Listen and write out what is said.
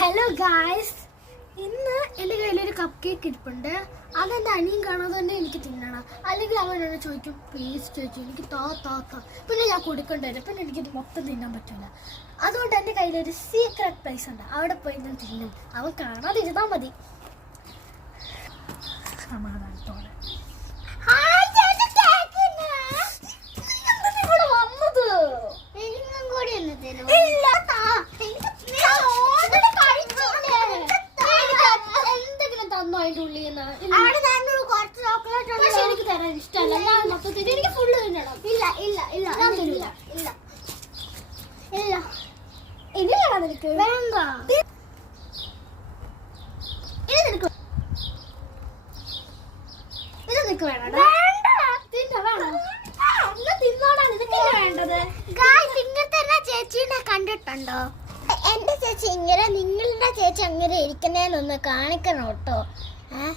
Hello guys ഇന്ന് എന്റെ കയ്യിലൊരു കപ്പ് കേക്ക് ഇരിപ്പുണ്ട്. അതെന്റെ അനിയും കാണാതെ തന്നെ എനിക്ക് തിന്നണം. അല്ലെങ്കിൽ അവൻ എന്നോട് ചോദിക്കും പ്ലീസ് ചോദിച്ചു എനിക്ക് താ താ താ. പിന്നെ ഞാൻ കൊടുക്കേണ്ടി പിന്നെ എനിക്കിത് മൊത്തം തിന്നാൻ പറ്റില്ല അതുകൊണ്ട് എന്റെ കയ്യിലൊരു സീക്രട്ട് പ്ലേസ് ഉണ്ട്. അവിടെ പോയി ഞാൻ തിന്നും. അവൻ കാണാതിരുന്നാൽ മതി. അതിന്റെ ഉള്ളിൽ പക്ഷെ എനിക്ക് തരാൻ ഇഷ്ടമല്ല. ഞാൻ മൊത്തത്തിൽ എനിക്ക് ഫുള്ള് തിന്നണം ഇല്ല ഇല്ല ഇല്ല. ഞാൻ ഇല്ല ഇല്ല. ഇല്ല. ഇനി വേണം നിനക്ക്? വേണ്ട. ഇത് നിനക്ക് ഇത് നിനക്ക് വേണം? കണ്ടിട്ടുണ്ടോ? എന്റെ ചേച്ചി ഇങ്ങനെ നിങ്ങളുടെ ചേച്ചി അങ്ങനെ ഇരിക്കുന്നതെന്നൊന്ന് കാണിക്കണം കേട്ടോ. ഏഹ്